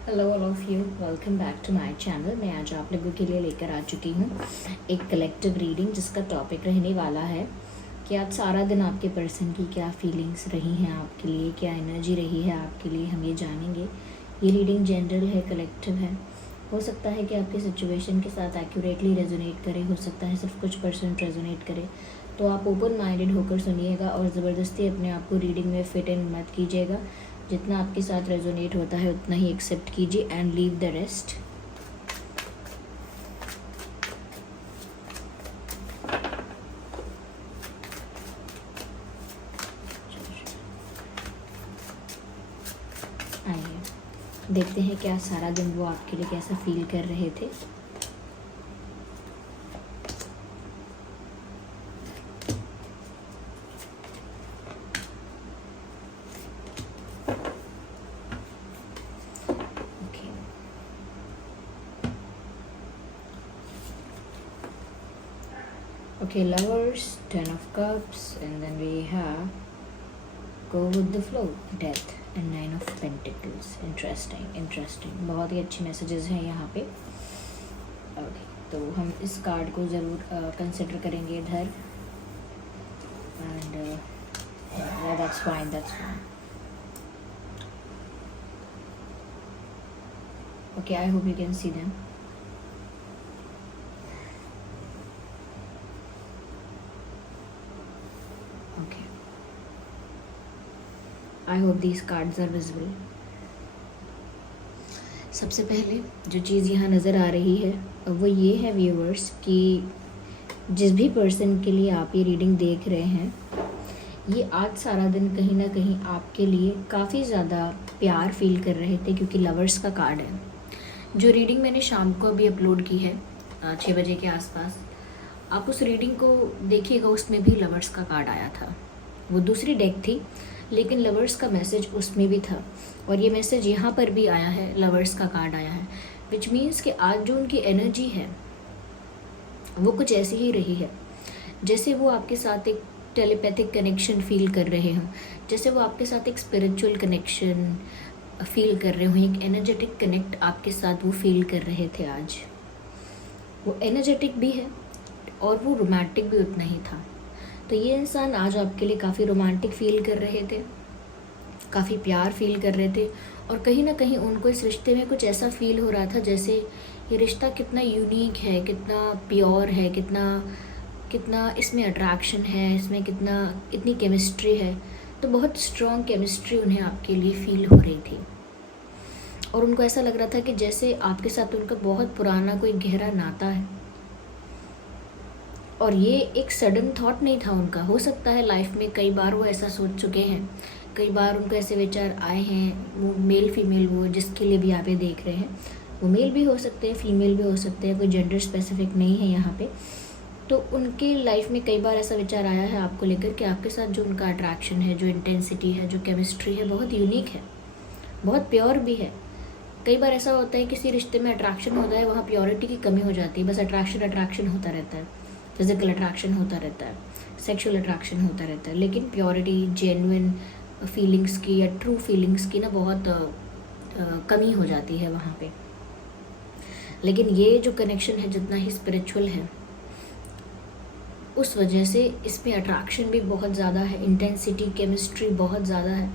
Hello all of you, welcome back to my channel. मैं आज आप लोगों के लिए लेकर आ चुकी हूँ एक कलेक्टिव रीडिंग, जिसका टॉपिक रहने वाला है कि आज सारा दिन आपके पर्सन की क्या फीलिंग्स रही हैं आपके लिए, क्या एनर्जी रही है आपके लिए, हम ये जानेंगे। ये रीडिंग जनरल है, कलेक्टिव है। हो सकता है कि आपके सिचुएशन के साथ एक्यूरेटली रेजोनेट करे, हो सकता है सिर्फ कुछ परसेंट रेजोनेट करे। तो आप ओपन माइंडेड होकर सुनिएगा और ज़बरदस्ती अपने आप को रीडिंग में फिट इन मत कीजिएगा। जितना आपके साथ रेजोनेट होता है उतना ही एक्सेप्ट कीजिए एंड लीव द रेस्ट। आइए देखते हैं क्या सारा दिन वो आपके लिए कैसा फील कर रहे थे। Okay, lovers, 10 of cups, and then we have go with the flow, death and 9 of pentacles. Interesting, बहुत ही अच्छी मैसेजेस हैं यहाँ पे। ओके, तो हम इस कार्ड को ज़रूर कंसिडर करेंगे इधर। And that's fine. Okay, I hope you can see them. Okay, I hope these cards are visible. सबसे पहले जो चीज़ यहाँ नज़र आ रही है वो ये है व्यूअर्स कि जिस भी पर्सन के लिए आप ये रीडिंग देख रहे हैं, ये आज सारा दिन कहीं ना कहीं आपके लिए काफ़ी ज़्यादा प्यार फील कर रहे थे, क्योंकि लवर्स का कार्ड है। जो रीडिंग मैंने शाम को अभी अपलोड की है 6 बजे के आसपास, आप उस रीडिंग को देखिएगा, उसमें भी लवर्स का कार्ड आया था। वो दूसरी डेक थी लेकिन लवर्स का मैसेज उसमें भी था, और ये मैसेज यहाँ पर भी आया है, लवर्स का कार्ड आया है। विच मीन्स कि आज जो उनकी एनर्जी है वो कुछ ऐसी ही रही है जैसे वो आपके साथ एक टेलीपैथिक कनेक्शन फील कर रहे हों, जैसे वो आपके साथ एक स्पिरिचुअल कनेक्शन फील कर रहे हों, एक एनर्जेटिक कनेक्ट आपके साथ वो फील कर रहे थे। आज वो एनर्जेटिक भी है और वो रोमांटिक भी उतना ही था। तो ये इंसान आज आपके लिए काफ़ी रोमांटिक फील कर रहे थे, काफ़ी प्यार फील कर रहे थे, और कहीं ना कहीं उनको इस रिश्ते में कुछ ऐसा फील हो रहा था जैसे ये रिश्ता कितना यूनिक है, कितना प्योर है, कितना इसमें अट्रैक्शन है, इसमें इतनी केमिस्ट्री है। तो बहुत स्ट्रॉन्ग केमिस्ट्री उन्हें आपके लिए फील हो रही थी, और उनको ऐसा लग रहा था कि जैसे आपके साथ उनका बहुत पुराना कोई गहरा नाता है। और ये एक सडन थॉट नहीं था उनका। हो सकता है लाइफ में कई बार वो ऐसा सोच चुके हैं, कई बार उनको ऐसे विचार आए हैं। वो मेल फीमेल, वो जिसके लिए भी आप ये देख रहे हैं, वो मेल भी हो सकते हैं, फीमेल भी हो सकते हैं, कोई जेंडर स्पेसिफिक नहीं है यहाँ पे। तो उनके लाइफ में कई बार ऐसा विचार आया है आपको लेकर कि आपके साथ जो उनका अट्रैक्शन है, जो इंटेंसिटी है, जो केमिस्ट्री है, बहुत यूनिक है, बहुत प्योर भी है। कई बार ऐसा होता है किसी रिश्ते में अट्रैक्शन होता है, वहाँ प्योरिटी की कमी हो जाती है, बस अट्रैक्शन होता रहता है, फिजिकल अट्रैक्शन होता रहता है, सेक्सुअल अट्रैक्शन होता रहता है, लेकिन प्योरिटी, जेन्युइन फीलिंग्स की या ट्रू फीलिंग्स की ना बहुत कमी हो जाती है वहाँ पे। लेकिन ये जो कनेक्शन है जितना ही स्पिरिचुअल है, उस वजह से इसमें अट्रैक्शन भी बहुत ज़्यादा है, इंटेंसिटी, केमिस्ट्री बहुत ज़्यादा है,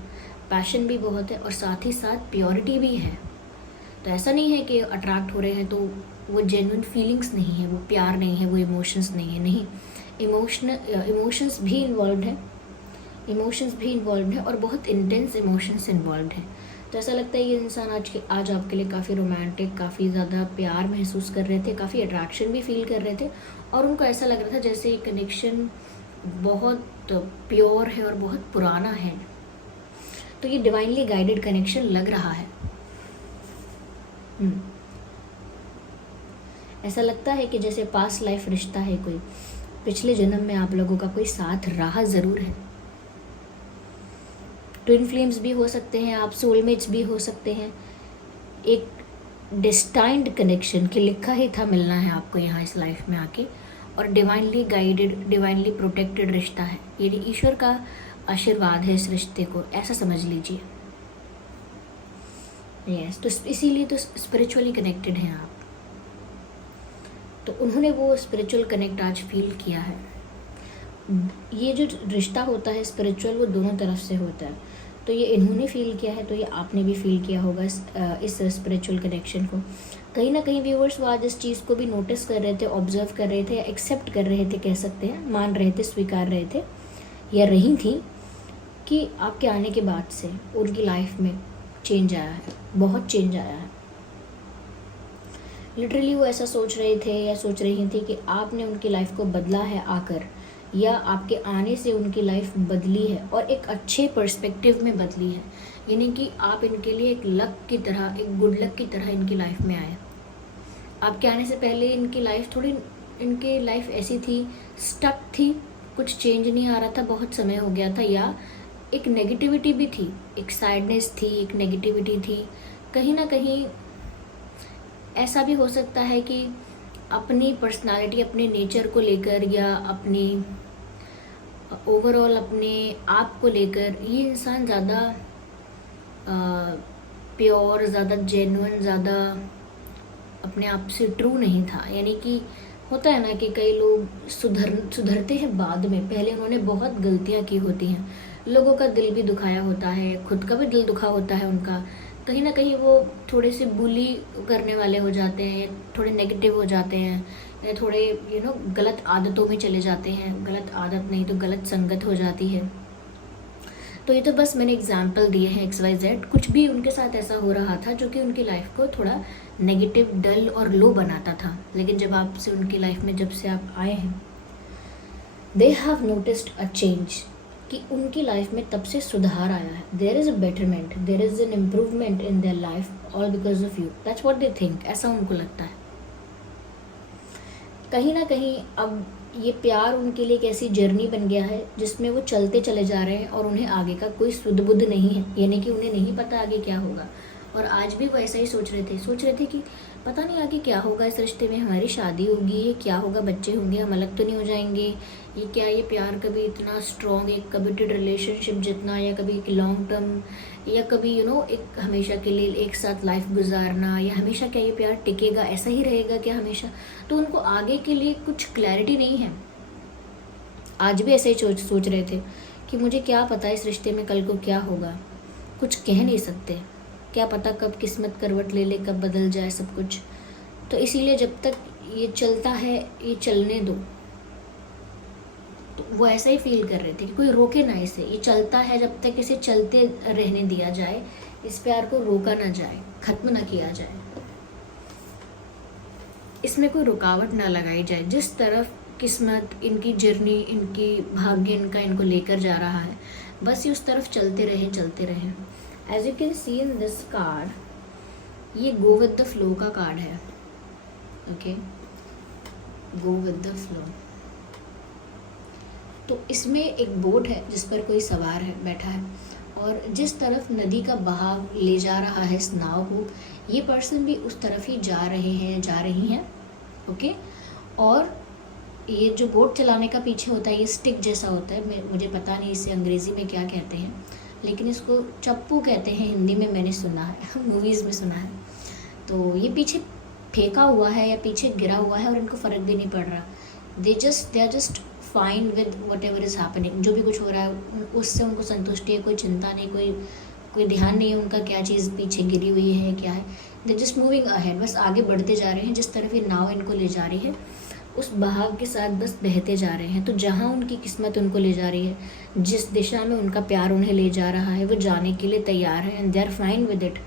पैशन भी बहुत है, और साथ ही साथ प्योरिटी भी है। तो ऐसा नहीं है कि अट्रैक्ट हो रहे हैं तो वो जेन्युइन फीलिंग्स नहीं है, वो प्यार नहीं है, वो इमोशंस नहीं है, नहीं, इमोशंस भी इन्वॉल्व है, और बहुत इंटेंस इमोशंस इन्वॉल्व हैं। तो ऐसा लगता है ये इंसान आज आपके लिए काफ़ी रोमांटिक, काफ़ी ज़्यादा प्यार महसूस कर रहे थे, काफ़ी अट्रैक्शन भी फील कर रहे थे, और उनको ऐसा लग रहा था जैसे ये कनेक्शन बहुत प्योर है और बहुत पुराना है। तो ये डिवाइनली गाइडेड कनेक्शन लग रहा है। ऐसा लगता है कि जैसे पास्ट लाइफ रिश्ता है, कोई पिछले जन्म में आप लोगों का कोई साथ रहा ज़रूर है। ट्विन फ्लेम्स भी हो सकते हैं आप, सोलमेट्स भी हो सकते हैं, एक डेस्टाइंड कनेक्शन कि लिखा ही था मिलना है आपको यहाँ इस लाइफ में आके, और डिवाइनली गाइडेड, डिवाइनली प्रोटेक्टेड रिश्ता है। ये ईश्वर का आशीर्वाद है इस रिश्ते को, ऐसा समझ लीजिए। यस, तो इसीलिए तो स्पिरिचुअली कनेक्टेड हैं आप। तो उन्होंने वो स्पिरिचुअल कनेक्ट आज फील किया है। ये जो रिश्ता होता है स्पिरिचुअल, वो दोनों तरफ से होता है। तो ये इन्होंने फील किया है, तो ये आपने भी फील किया होगा इस स्पिरिचुअल कनेक्शन को। कहीं ना कहीं व्यूअर्स वो आज इस चीज़ को भी नोटिस कर रहे थे, ऑब्जर्व कर रहे थे, या एक्सेप्ट कर रहे थे, कह सकते हैं, मान रहे थे, स्वीकार रहे थे या रही थी कि आपके आने के बाद से उनकी लाइफ में चेंज आया है, बहुत चेंज आया है। लिटरली वो ऐसा सोच रहे थे या सोच रही थी कि आपने उनकी लाइफ को बदला है आकर, या आपके आने से उनकी लाइफ बदली है और एक अच्छे पर्सपेक्टिव में बदली है। यानी कि आप इनके लिए एक लक की तरह, एक गुड लक की तरह इनकी लाइफ में आए। आपके आने से पहले इनकी लाइफ ऐसी थी, स्टक थी, कुछ चेंज नहीं आ रहा था, बहुत समय हो गया था, या एक नेगेटिविटी भी थी, एक सैडनेस थी, एक नेगेटिविटी थी। कहीं ना कहीं ऐसा भी हो सकता है कि अपनी पर्सनालिटी, अपने नेचर को लेकर, या अपनी ओवरऑल अपने आप को लेकर ये इंसान ज़्यादा प्योर, ज़्यादा जेन्युइन, ज़्यादा अपने आप से ट्रू नहीं था। यानी कि होता है ना कि कई लोग सुधरते हैं बाद में, पहले उन्होंने बहुत गलतियां की होती हैं, लोगों का दिल भी दुखाया होता है, खुद का भी दिल दुखा होता है उनका। कहीं ना कहीं वो थोड़े से बुली करने वाले हो जाते हैं, या थोड़े नेगेटिव हो जाते हैं, या थोड़े गलत आदतों में चले जाते हैं। गलत आदत नहीं तो गलत संगत हो जाती है। तो ये तो बस मैंने एग्जाम्पल दिए हैं XYZ। कुछ भी उनके साथ ऐसा हो रहा था जो कि उनकी लाइफ को थोड़ा नेगेटिव, डल और लो बनाता था। लेकिन जब आपसे उनकी लाइफ में जब से आप आए हैं, they have noticed a change, कि उनकी लाइफ में तब से सुधार आया है। There is a betterment, there is an improvement in their life, all because of you. That's what they think, ऐसा उनको लगता है। कहीं ना कहीं अब ये प्यार उनके लिए एक ऐसी जर्नी बन गया है जिसमें वो चलते चले जा रहे हैं, और उन्हें आगे का कोई सुध बुध नहीं है। यानी कि उन्हें नहीं पता आगे क्या होगा। और आज भी वो ऐसा ही सोच रहे थे कि पता नहीं आगे क्या होगा इस रिश्ते में, हमारी शादी होगी, क्या होगा, बच्चे होंगे, हम अलग तो नहीं हो जाएंगे, ये क्या, ये प्यार कभी इतना स्ट्रॉन्ग, एक कमिटेड रिलेशनशिप जितना, या कभी एक लॉन्ग टर्म, या कभी एक हमेशा के लिए एक साथ लाइफ गुजारना, या हमेशा क्या ये प्यार टिकेगा, ऐसा ही रहेगा क्या हमेशा। तो उनको आगे के लिए कुछ क्लैरिटी नहीं है। आज भी ऐसे ही सोच रहे थे कि मुझे क्या पता इस रिश्ते में कल को क्या होगा, कुछ कह नहीं सकते, क्या पता कब किस्मत करवट ले ले, कब बदल जाए सब कुछ। तो इसीलिए जब तक ये चलता है, ये चलने दो। तो वो ऐसा ही फील कर रहे थे कि कोई रोके ना इसे, ये चलता है, जब तक इसे चलते रहने दिया जाए, इस प्यार को रोका ना जाए, खत्म ना किया जाए, इसमें कोई रुकावट ना लगाई जाए। जिस तरफ किस्मत, इनकी जर्नी, इनकी भाग्य इनको लेकर जा रहा है, बस ये उस तरफ चलते रहें। As you can see in this card, ये गो विद द फ्लो का कार्ड है। Okay, go with the flow. तो इसमें एक बोट है जिस पर कोई सवार है, बैठा है, और जिस तरफ नदी का बहाव ले जा रहा है इस नाव को, ये पर्सन भी उस तरफ ही जा रही हैं। ओके, और ये जो बोट चलाने का पीछे होता है, ये स्टिक जैसा होता है, मुझे पता नहीं इसे अंग्रेज़ी में क्या कहते हैं, लेकिन इसको चप्पू कहते हैं हिंदी में, मैंने सुना है मूवीज़ में सुना है। तो ये पीछे फेंका हुआ है या पीछे गिरा हुआ है, और इनको फ़र्क भी नहीं पड़ रहा। They are just fine with whatever is happening. जो भी कुछ हो रहा है उससे उनको संतुष्टि है, कोई चिंता नहीं, कोई ध्यान नहीं है उनका क्या चीज़ पीछे गिरी हुई है, क्या है। दे जस्ट मूविंग अहेड, बस आगे बढ़ते जा रहे हैं। जिस तरफ ये नाव इनको ले जा रही है, उस बहाव के साथ बस बहते जा रहे हैं। तो जहाँ उनकी किस्मत उनको ले जा रही है, जिस दिशा में उनका प्यार उन्हें ले जा रहा है, वो जाने के लिए तैयार है, and they are fine with it.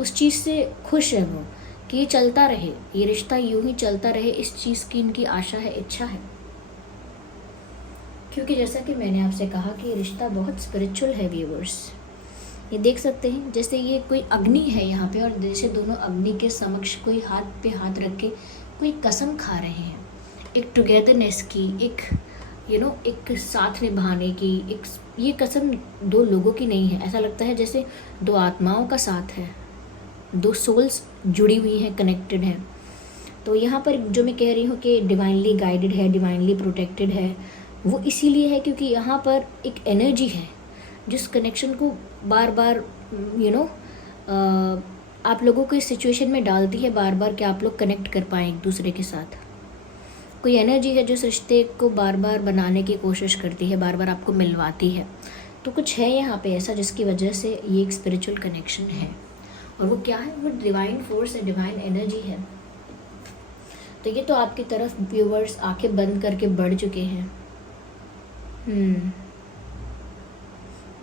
उस चीज़ से खुश है वो कि ये चलता रहे, ये रिश्ता यूं ही चलता रहे, इस चीज़ की इनकी आशा है, इच्छा है। क्योंकि जैसा कि मैंने आपसे कहा कि ये रिश्ता बहुत स्पिरिचुअल है व्यूअर्स। ये देख सकते हैं जैसे ये कोई अग्नि है यहाँ पे, और जैसे दोनों अग्नि के समक्ष कोई हाथ पे हाथ रख के कोई कसम खा रहे हैं, एक टुगेदरनेस की, एक साथ निभाने की। ये कसम दो लोगों की नहीं है, ऐसा लगता है जैसे दो आत्माओं का साथ है, दो सोल्स जुड़ी हुई हैं, कनेक्टेड हैं। तो यहाँ पर जो मैं कह रही हूँ कि डिवाइनली गाइडेड है, डिवाइनली प्रोटेक्टेड है, वो इसीलिए है क्योंकि यहाँ पर एक एनर्जी है जिस कनेक्शन को बार बार आप लोगों को इस सिचुएशन में डालती है बार बार कि आप लोग कनेक्ट कर पाएँ एक दूसरे के साथ। कोई एनर्जी है जो इस रिश्ते को बार बार बनाने की कोशिश करती है, बार बार आपको मिलवाती है। तो कुछ है यहाँ पे ऐसा जिसकी वजह से ये एक स्पिरिचुअल कनेक्शन है। और वो क्या है? वो डिवाइन फोर्स है, डिवाइन एनर्जी है। तो ये तो आपकी तरफ व्यूवर्स आंखें बंद करके बढ़ चुके हैं।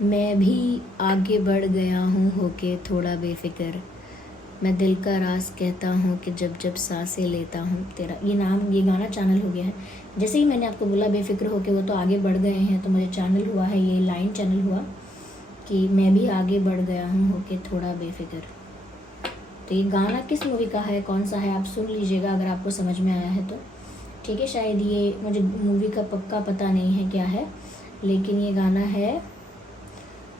मैं भी आगे बढ़ गया हूँ होके थोड़ा बेफिक्र, मैं दिल का राज कहता हूँ कि जब जब सांसें लेता हूँ तेरा। ये गाना चैनल हो गया है। जैसे ही मैंने आपको बोला बेफिक्र होके वो तो आगे बढ़ गए हैं, तो मुझे चैनल हुआ है, ये लाइन चैनल हुआ कि मैं भी आगे बढ़ गया हूँ होके थोड़ा बेफिक्र। तो ये गाना किस मूवी का है, कौन सा है, आप सुन लीजिएगा अगर आपको समझ में आया है तो। ठीक है, शायद ये मुझे मूवी का पक्का पता नहीं है क्या है, लेकिन ये गाना है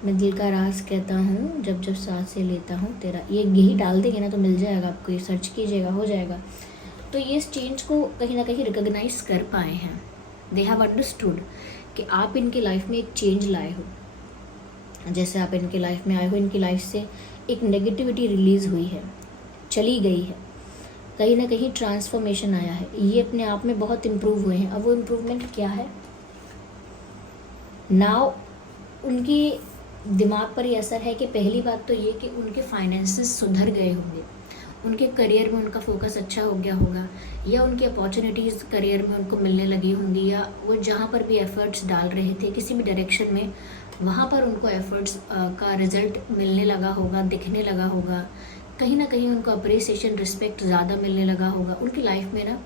मैं दिल का राज कहता हूँ जब जब सांसें लेता हूँ तेरा। ये यही डाल देंगे ना तो मिल जाएगा आपको, ये सर्च कीजिएगा हो जाएगा। तो ये इस चेंज को कहीं ना कहीं रिकॉग्नाइज कर पाए हैं। दे हैव अंडरस्टूड कि आप इनकी लाइफ में एक चेंज लाए हो। जैसे आप इनकी लाइफ में आए हो, इनकी लाइफ से एक नेगेटिविटी रिलीज़ हुई है, चली गई है, कहीं ना कहीं ट्रांसफॉर्मेशन आया है, ये अपने आप में बहुत इम्प्रूव हुए हैं। अब वो इम्प्रूवमेंट क्या है? नाउ उनकी दिमाग पर ये असर है कि पहली बात तो ये कि उनके फाइनेंसेस सुधर गए होंगे, उनके करियर में उनका फोकस अच्छा हो गया होगा, या उनकी अपॉर्चुनिटीज़ करियर में उनको मिलने लगी होंगी, या वो जहाँ पर भी एफ़र्ट्स डाल रहे थे किसी भी डायरेक्शन में, वहाँ पर उनको एफ़र्ट्स का रिज़ल्ट मिलने लगा होगा, दिखने लगा होगा। कहीं ना कहीं उनको अप्रिसिएशन, रिस्पेक्ट ज़्यादा मिलने लगा होगा। उनकी लाइफ में ना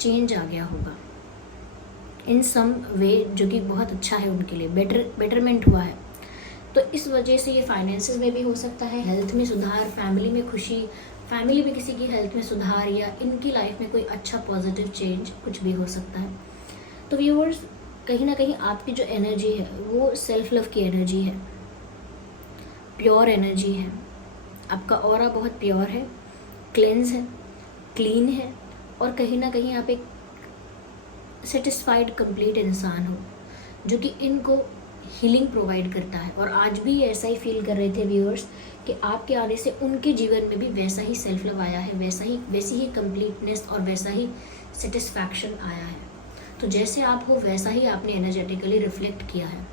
चेंज आ गया होगा इन सम वे, जो कि बहुत अच्छा है उनके लिए, बेटरमेंट हुआ है। तो इस वजह से ये फाइनेंसेस में भी हो सकता है, हेल्थ में सुधार, फैमिली में खुशी, फैमिली में किसी की हेल्थ में सुधार, या इनकी लाइफ में कोई अच्छा पॉजिटिव चेंज, कुछ भी हो सकता है। तो व्यूअर्स, कहीं ना कहीं आपकी जो एनर्जी है वो सेल्फ लव की एनर्जी है, प्योर एनर्जी है। आपका ऑरा बहुत प्योर है, क्लेंस है, क्लीन है, और कहीं ना कहीं आप एक सेटिस्फाइड कंप्लीट इंसान हो जो कि इनको हीलिंग प्रोवाइड करता है। और आज भी ऐसा ही फील कर रहे थे व्यूअर्स कि आपके आने से उनके जीवन में भी वैसा ही सेल्फ लव आया है, वैसी ही कंप्लीटनेस और वैसा ही सेटिस्फैक्शन आया है। तो जैसे आप हो वैसा ही आपने एनर्जेटिकली रिफ्लेक्ट किया है।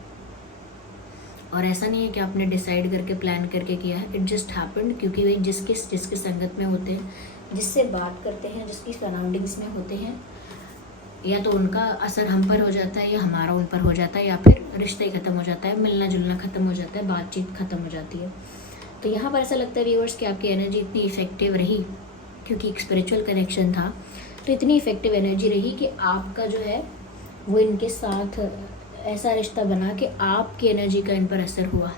और ऐसा नहीं है कि आपने डिसाइड करके प्लान करके किया है, इट जस्ट हैपेंड, क्योंकि वे जिसके संगत में होते हैं, जिससे बात करते हैं, जिसकी सराउंडिंग्स में होते हैं, या तो उनका असर हम पर हो जाता है या हमारा उन पर हो जाता है, या फिर रिश्ता ही ख़त्म हो जाता है, मिलना जुलना ख़त्म हो जाता है, बातचीत ख़त्म हो जाती है। तो यहाँ पर ऐसा लगता है व्यूअर्स कि आपकी एनर्जी इतनी इफ़ेक्टिव रही, क्योंकि एक स्पिरिचुअल कनेक्शन था, तो इतनी इफ़ेक्टिव एनर्जी रही कि आपका जो है वो इनके साथ ऐसा रिश्ता बना कि आपकी एनर्जी का इन पर असर हुआ,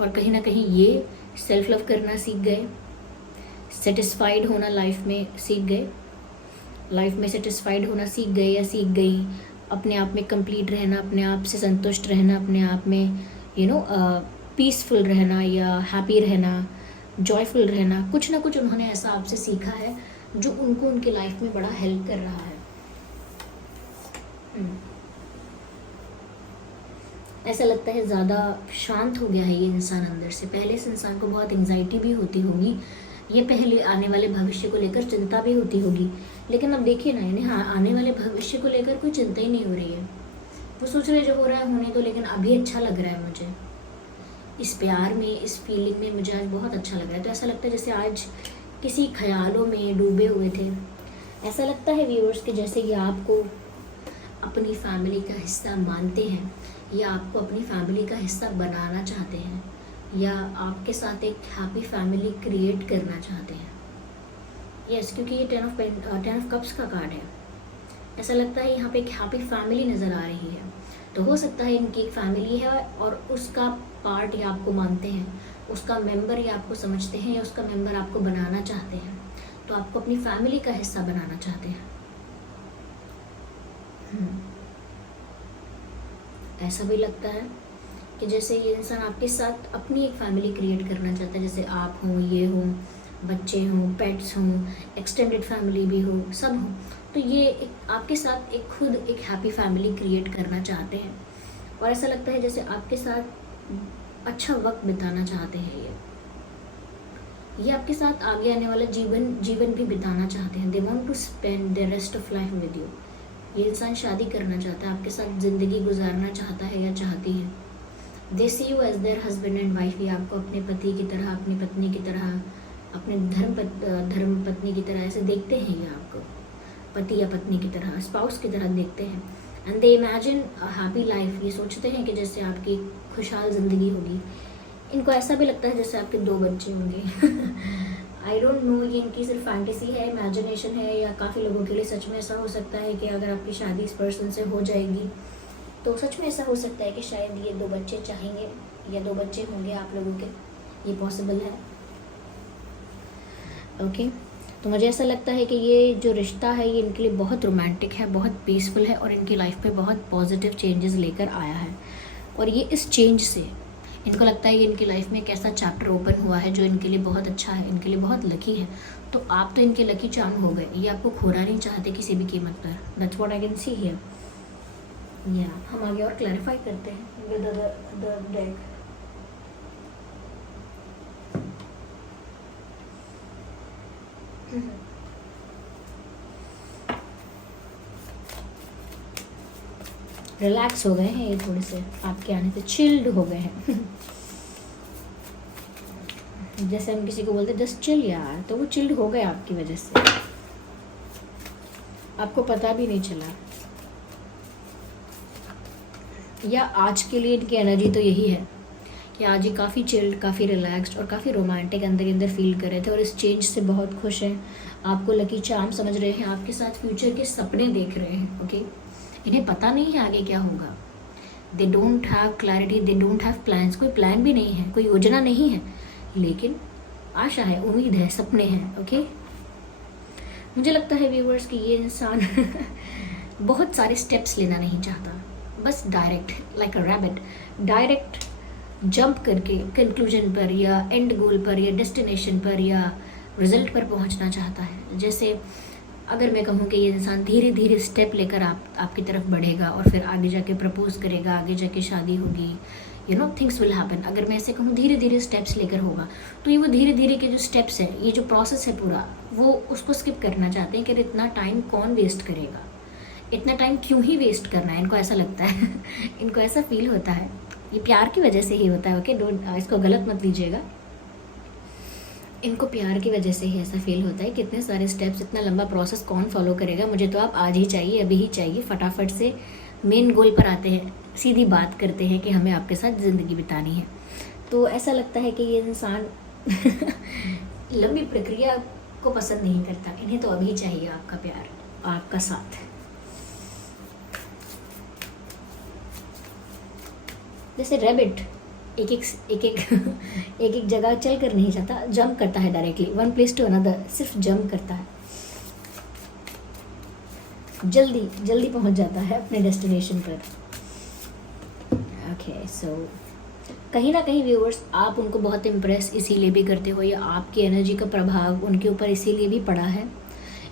और कहीं ना कहीं ये सेल्फ लव करना सीख गए, सेटिस्फाइड होना लाइफ में सीख गए, लाइफ में सेटिस्फाइड होना सीख गए या सीख गई, अपने आप में कंप्लीट रहना, अपने आप से संतुष्ट रहना, अपने आप में पीसफुल रहना या हैप्पी रहना, जॉयफुल रहना। कुछ ना कुछ उन्होंने ऐसा आपसे सीखा है जो उनको उनके लाइफ में बड़ा हेल्प कर रहा है। ऐसा लगता है ज़्यादा शांत हो गया है ये इंसान अंदर से। पहले इस इंसान को बहुत एंग्जाइटी भी होती होगी, ये पहले आने वाले भविष्य को लेकर चिंता भी होती होगी, लेकिन अब देखिए ना, इन्हें आने वाले भविष्य को लेकर कोई चिंता ही नहीं हो रही है। वो सोच रहे जो हो रहा है होने दो, लेकिन अभी अच्छा लग रहा है मुझे, इस प्यार में, इस फीलिंग में मुझे आज बहुत अच्छा लग रहा है। तो ऐसा लगता है जैसे आज किसी ख्यालों में डूबे हुए थे। ऐसा लगता है व्यूअर्स कि जैसे ये आपको अपनी फैमिली का हिस्सा मानते हैं, या आपको अपनी फैमिली का हिस्सा बनाना चाहते हैं, या आपके साथ एक हैप्पी फैमिली क्रिएट करना चाहते हैं। यस, क्योंकि ये 10 ऑफ कप्स का कार्ड है। ऐसा लगता है यहाँ पे एक हैप्पी फैमिली नज़र आ रही है। तो हो सकता है इनकी एक फैमिली है और उसका पार्ट ये आपको मानते हैं, उसका मेंबर ये आपको समझते हैं, या उसका मेंबर आपको बनाना चाहते हैं, तो आपको अपनी फैमिली का हिस्सा बनाना चाहते हैं। ऐसा भी लगता है कि जैसे ये इंसान आपके साथ अपनी एक फैमिली क्रिएट करना चाहता है, जैसे आप हों, ये हों, बच्चे हों, पेट्स हों, एक्सटेंडेड फैमिली भी हो, सब हों। तो ये आपके साथ खुद एक हैप्पी फैमिली क्रिएट करना चाहते हैं, और ऐसा लगता है जैसे आपके साथ अच्छा वक्त बिताना चाहते हैं ये। ये आपके साथ आगे आने वाला जीवन भी बिताना चाहते हैं। They want to spend the rest of life with you. ये इंसान शादी करना चाहता है, आपके साथ ज़िंदगी गुजारना चाहता है या चाहती है। They see you as their husband and wife. ये आपको अपने पति की तरह, अपनी पत्नी की तरह, अपने धर्म पत्नी की तरह ऐसे देखते हैं। ये आपको पति या पत्नी की तरह, स्पाउस की तरह देखते हैं। And they imagine happy life. ये सोचते हैं कि जैसे आपकी खुशहाल ज़िंदगी होगी। इनको ऐसा भी लगता है जैसे आपके 2 बच्चे होंगे। आई डोंट नो ये इनकी सिर्फ फैंटेसी है, इमेजिनेशन है, या काफ़ी लोगों के लिए सच में ऐसा हो सकता है कि अगर आपकी शादी इस पर्सन से हो जाएगी तो सच में ऐसा हो सकता है कि शायद ये 2 बच्चे चाहेंगे या 2 बच्चे होंगे आप लोगों के। ये पॉसिबल है। ओके तो मुझे ऐसा लगता है कि ये जो रिश्ता है ये इनके लिए बहुत रोमांटिक है, बहुत पीसफुल है और इनकी लाइफ में बहुत पॉजिटिव चेंजेस लेकर आया है। और ये इस चेंज से इनको लगता है ये इनकी लाइफ में एक ऐसा चैप्टर ओपन हुआ है जो इनके लिए बहुत अच्छा है, इनके लिए बहुत लकी है। तो आप तो इनके लकी चार्म हो गए। ये आपको खोना नहीं चाहते किसी भी कीमत पर। That's what I can see here. या हम आगे और क्लैरिफाई करते हैं विद द डेक। रिलैक्स हो गए हैं ये, थोड़े से आपके आने से चिल्ड हो गए हैं। जैसे हम किसी को बोलते जस्ट चिल यार, तो वो चिल्ड हो गए आपकी वजह से, आपको पता भी नहीं चला। या आज के लिए इनकी एनर्जी तो यही है कि आज ये काफ़ी चिल्ड, काफ़ी रिलैक्स्ड और काफ़ी रोमांटिक अंदर फील कर रहे थे और इस चेंज से बहुत खुश हैं। आपको लकी चार्म समझ रहे हैं, आपके साथ फ्यूचर के सपने देख रहे हैं। ओके इन्हें पता नहीं है आगे क्या होगा। They don't have clarity, they don't have plans. कोई प्लान भी नहीं है, कोई योजना नहीं है, लेकिन आशा है, उम्मीद है, सपने हैं। ओके मुझे लगता है व्यूवर्स कि ये इंसान बहुत सारे स्टेप्स लेना नहीं चाहता, बस direct like a rabbit, direct jump करके कंक्लूजन पर या एंड गोल पर या डेस्टिनेशन पर या रिजल्ट पर पहुंचना चाहता है। जैसे अगर मैं कहूँ कि ये इंसान धीरे धीरे स्टेप लेकर आपकी तरफ बढ़ेगा और फिर आगे जाके प्रपोज करेगा, आगे जाके शादी होगी, you know things will happen. अगर मैं ऐसे कहूँ धीरे धीरे स्टेप्स लेकर होगा, तो ये वो धीरे धीरे के जो स्टेप्स हैं, ये जो प्रोसेस है पूरा, वो उसको स्किप करना चाहते हैं कि इतना टाइम कौन वेस्ट करेगा, इतना टाइम क्यों ही वेस्ट करना है। इनको ऐसा लगता है इनको ऐसा फील होता है, ये प्यार की वजह से ही होता है। ओके डोंट, इसको गलत मत लीजिएगा, इनको प्यार की वजह से ही ऐसा फील होता है कि इतने सारे स्टेप्स, इतना लंबा प्रोसेस कौन फॉलो करेगा, मुझे तो आप आज ही चाहिए, अभी ही चाहिए। फटाफट से मेन गोल पर आते हैं, सीधी बात करते हैं कि हमें आपके साथ ज़िंदगी बितानी है। तो ऐसा लगता है कि ये इंसान लंबी प्रक्रिया को पसंद नहीं करता, इन्हें तो अभी चाहिए आपका प्यार, आपका साथ। जैसे रैबिट एक जगह चल कर नहीं जाता, जंप करता है directly one place to another, सिर्फ जंप करता है, जल्दी पहुंच जाता है अपने डेस्टिनेशन पर। ओके सो कहीं ना कहीं व्यूअर्स आप उनको बहुत इम्प्रेस इसीलिए भी करते हो, या आपकी एनर्जी का प्रभाव उनके ऊपर इसीलिए भी पड़ा है,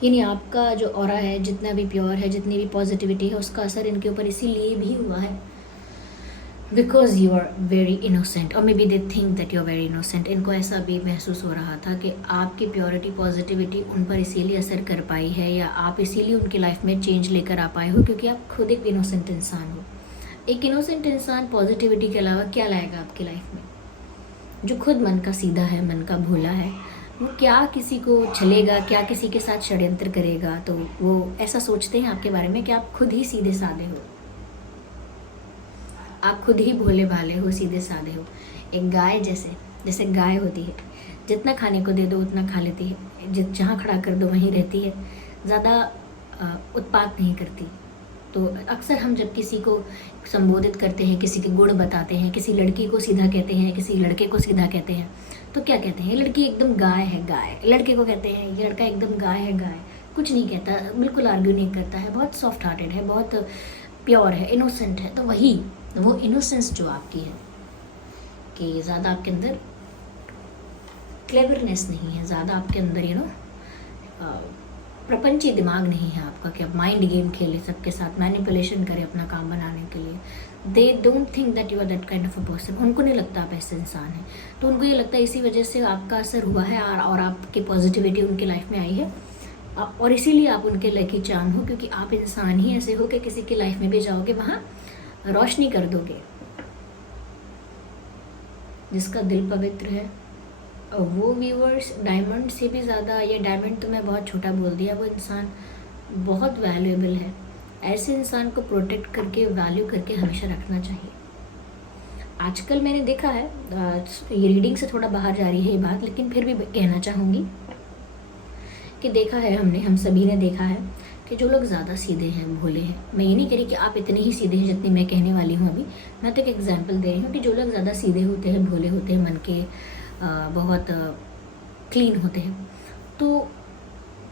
यानी आपका जो ऑरा है, जितना भी प्योर है, जितनी भी पॉजिटिविटी है, उसका असर इनके ऊपर इसीलिए भी हुआ है because you are very innocent, और maybe they think that you are very innocent. इनको ऐसा भी महसूस हो रहा था कि आपकी प्योरिटी, पॉजिटिविटी उन पर इसीलिए असर कर पाई है, या आप इसीलिए उनकी लाइफ में चेंज लेकर आ पाए हो क्योंकि आप खुद एक इनोसेंट इंसान हो। एक इनोसेंट इंसान पॉजिटिविटी के अलावा क्या लाएगा आपकी लाइफ में? जो खुद मन का सीधा है, मन का भोला है, वो क्या किसी को छलेगा, क्या किसी के साथ षड्यंत्र करेगा। तो वो ऐसा सोचते हैं आपके बारे में कि आप खुद ही सीधे साधे हो, आप खुद ही भोले भाले हो, सीधे साधे हो। एक गाय जैसे गाय होती है, जितना खाने को दे दो उतना खा लेती है, जहाँ खड़ा कर दो वहीं रहती है, ज़्यादा उत्पात नहीं करती। तो अक्सर हम जब किसी को संबोधित करते हैं, किसी के गुण बताते हैं, किसी लड़की को सीधा कहते हैं, किसी लड़के को सीधा कहते हैं, तो क्या कहते हैं? ये लड़की एकदम गाय है, गाय। लड़के को कहते हैं ये लड़का एकदम गाय है, गाय। कुछ नहीं कहता, बिल्कुल आर्ग्यू नहीं करता है, बहुत सॉफ्ट हार्टेड है, बहुत प्योर है, इनोसेंट है। तो वही वो इनोसेंस जो आपकी है कि ज़्यादा आपके अंदर क्लेवरनेस नहीं है, ज़्यादा आपके अंदर प्रपंची दिमाग नहीं है आपका कि आप माइंड गेम खेले, सबके साथ मैनिपुलेशन करें अपना काम बनाने के लिए। They don't think that you are that kind of a person. उनको नहीं लगता आप ऐसे इंसान हैं, तो उनको ये लगता है इसी वजह से आपका असर हुआ है और आपकी पॉजिटिविटी उनकी लाइफ में आई है, और इसीलिए आप उनके लकी चार्म हो, क्योंकि आप इंसान ही ऐसे हो कि किसी की लाइफ में भी जाओगे वहाँ रोशनी कर दोगे। जिसका दिल पवित्र है वो व्यूअर्स डायमंड से भी ज़्यादा, या डायमंड तो मैं बहुत छोटा बोल दिया, वो इंसान बहुत वैल्यूएबल है। ऐसे इंसान को प्रोटेक्ट करके वैल्यू करके हमेशा रखना चाहिए। आजकल मैंने देखा है, ये रीडिंग से थोड़ा बाहर जा रही है ये बात, लेकिन फिर भी कहना चाहूँगी कि देखा है हम सभी ने देखा है कि जो लोग ज़्यादा सीधे हैं, भोले हैं, मैं ये नहीं कह रही कि आप इतने ही सीधे हैं जितनी मैं कहने वाली हूँ अभी, मैं तो एक एग्जांपल दे रही हूँ कि जो लोग ज़्यादा सीधे होते हैं, भोले होते हैं, मन के बहुत क्लीन होते हैं, तो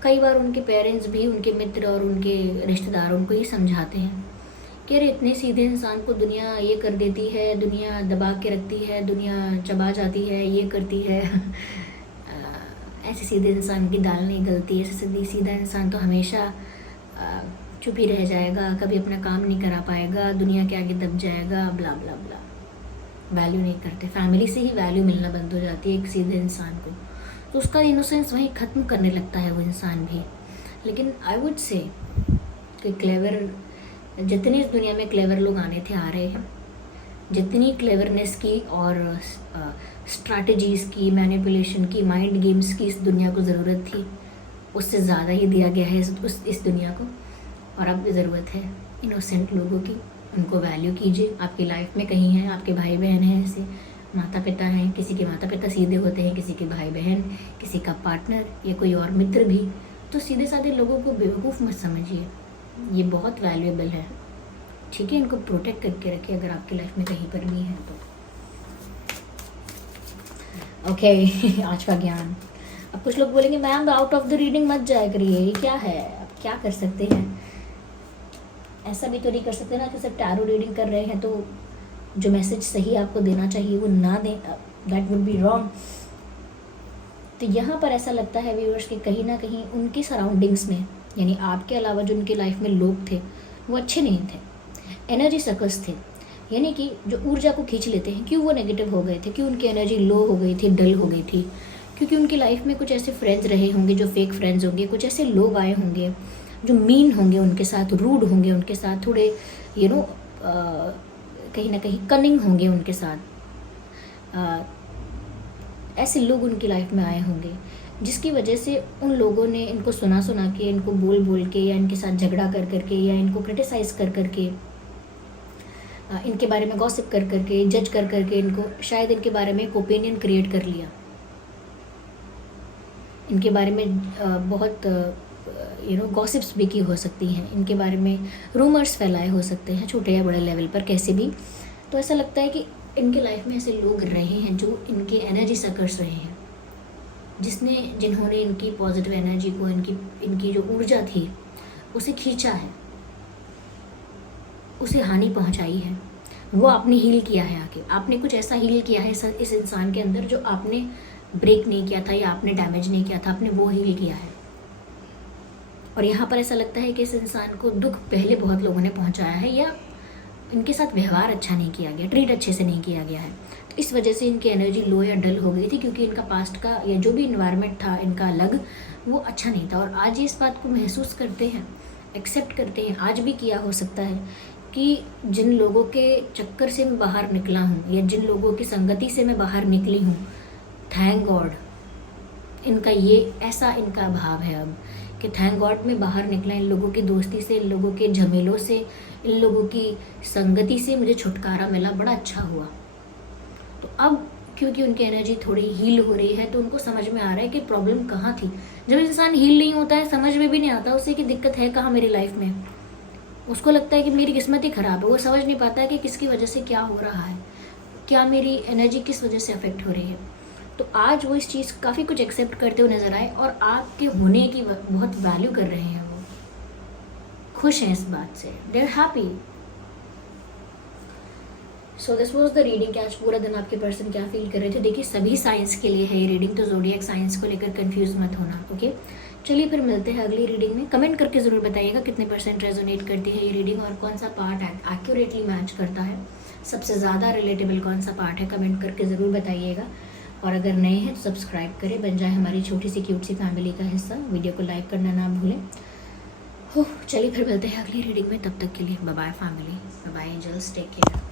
कई बार उनके पेरेंट्स भी, उनके मित्र और उनके रिश्तेदार उनको ये समझाते हैं कि अरे इतने सीधे इंसान को दुनिया ये कर देती है, दुनिया दबा के रखती है, दुनिया चबा जाती है, ये करती है ऐसे सीधे इंसान की दाल नहीं गलती, ऐसे सीधा इंसान तो हमेशा चुप ही रह जाएगा, कभी अपना काम नहीं करा पाएगा, दुनिया के आगे दब जाएगा, ब्ला ब्ला ब्ला। वैल्यू नहीं करते, फैमिली से ही वैल्यू मिलना बंद हो जाती है एक सीधे इंसान को, तो उसका इनोसेंस वहीं ख़त्म करने लगता है वो इंसान भी। लेकिन आई वुड से कि क्लेवर, जितने इस दुनिया में क्लेवर लोग आने थे, आ रहे हैं, जितनी क्लेवरनेस की और स्ट्रैटेजीज़ की, मैनिपुलेशन की, माइंड गेम्स की इस दुनिया को ज़रूरत थी, उससे ज़्यादा ही दिया गया है इस दुनिया को। और अब भी ज़रूरत है इनोसेंट लोगों की, उनको वैल्यू कीजिए। आपकी लाइफ में कहीं हैं, आपके भाई बहन हैं, ऐसे माता पिता हैं, किसी के माता पिता सीधे होते हैं, किसी के भाई बहन, किसी का पार्टनर या कोई और मित्र भी, तो सीधे साधे लोगों को बेवकूफ़ मत समझिए, ये बहुत वैल्यूएबल है, ठीक है। इनको प्रोटेक्ट करके रखिए अगर आपकी लाइफ में कहीं पर भी है तो। ओके आज का ज्ञान। अब कुछ लोग बोलेंगे ma'am out of the reading मत जाया करिए, ये क्या है, अब क्या कर सकते हैं, ऐसा भी तो नहीं कर सकते ना कि सिर्फ टैरो रीडिंग कर रहे हैं तो जो मैसेज सही आपको देना चाहिए वो ना दें, दैट वुड बी रॉन्ग। तो यहाँ पर ऐसा लगता है व्यूअर्स कि कहीं ना कहीं उनकी सराउंडिंग्स में, यानी आपके अलावा जो उनकी लाइफ में लोग थे वो अच्छे नहीं थे, एनर्जी सकर्स थे, यानी कि जो ऊर्जा को खींच लेते हैं। क्यों वो नेगेटिव हो गए थे, क्यों उनकी एनर्जी लो हो गई थी, डल हो गई थी, क्योंकि उनकी लाइफ में कुछ ऐसे फ्रेंड्स रहे होंगे जो फेक फ्रेंड्स होंगे, कुछ ऐसे लोग आए होंगे जो मीन होंगे उनके साथ, रूड होंगे उनके साथ, थोड़े कहीं ना कहीं कनिंग होंगे उनके साथ, ऐसे लोग उनकी लाइफ में आए होंगे जिसकी वजह से उन लोगों ने इनको सुना के, इनको बोल बोल के, या इनके साथ झगड़ा कर करके, या इनको क्रिटिसाइज़ कर करके, इनके बारे में गॉसिप कर करके, जज कर करके, इनको शायद इनके बारे में एक ओपिनियन क्रिएट कर लिया, इनके बारे में बहुत गॉसिप्स भी की हो सकती हैं, इनके बारे में रूमर्स फैलाए हो सकते हैं, छोटे या बड़े लेवल पर कैसे भी। तो ऐसा लगता है कि इनके लाइफ में ऐसे लोग रहे हैं जो इनके एनर्जी सकर्स रहे हैं, जिन्होंने इनकी पॉजिटिव एनर्जी को, इनकी जो ऊर्जा थी उसे खींचा है, उसे हानि पहुंचाई है। वो आपने हील किया है, आके आपने कुछ ऐसा हील किया है इस इंसान के अंदर जो आपने ब्रेक नहीं किया था या आपने डैमेज नहीं किया था, आपने वो हील किया है। और यहाँ पर ऐसा लगता है कि इस इंसान को दुख पहले बहुत लोगों ने पहुँचाया है, या इनके साथ व्यवहार अच्छा नहीं किया गया, ट्रीट अच्छे से नहीं किया गया है, तो इस वजह से इनकी एनर्जी लो या डल हो गई थी, क्योंकि इनका पास्ट का या जो भी इन्वायरमेंट था इनका अलग, वो अच्छा नहीं था। और आज ये इस बात को महसूस करते हैं, एक्सेप्ट करते हैं, आज भी किया हो सकता है कि जिन लोगों के चक्कर से मैं बाहर निकला हूँ या जिन लोगों की संगति से मैं बाहर निकली हूँ, थैंक गॉड इनका ये ऐसा इनका भाव है अब कि थैंक गॉड मैं बाहर निकला, इन लोगों की दोस्ती से, इन लोगों के झमेलों से, इन लोगों की संगति से मुझे छुटकारा मिला, बड़ा अच्छा हुआ। तो अब क्योंकि उनकी एनर्जी थोड़ी हील हो रही है तो उनको समझ में आ रहा है कि प्रॉब्लम कहाँ थी। जब इंसान हील नहीं होता है समझ में भी नहीं आता उसे कि दिक्कत है कहाँ मेरी लाइफ में, उसको लगता है कि मेरी किस्मत ही ख़राब है, वो समझ नहीं पाता है कि किसकी वजह से क्या हो रहा है, क्या मेरी एनर्जी किस वजह से अफेक्ट हो रही है। तो आज वो इस चीज़ काफ़ी कुछ एक्सेप्ट करते हुए नज़र आए और आपके होने की बहुत वैल्यू कर रहे हैं, वो खुश हैं इस बात से, they are happy. So this was the reading कि आज पूरा दिन आपके पर्सन क्या फील कर रहे थे। देखिए सभी साइंस के लिए है ये रीडिंग, तो ज़ोडिएक साइंस को लेकर कंफ्यूज मत होना, ओके। चलिए फिर मिलते हैं अगली रीडिंग में। कमेंट करके ज़रूर बताइएगा कितने % रेजोनेट करती है ये रीडिंग और कौन सा पार्ट एक्यूरेटली मैच करता है, सबसे ज़्यादा रिलेटेबल कौन सा पार्ट है, कमेंट करके ज़रूर बताइएगा। और अगर नए हैं तो सब्सक्राइब करें, बन जाए हमारी छोटी सी क्यूट सी फैमिली का हिस्सा। वीडियो को लाइक करना ना भूलें। हो चलिए फिर मिलते हैं अगली रीडिंग में, तब तक के लिए bye bye family, bye bye angels, take care.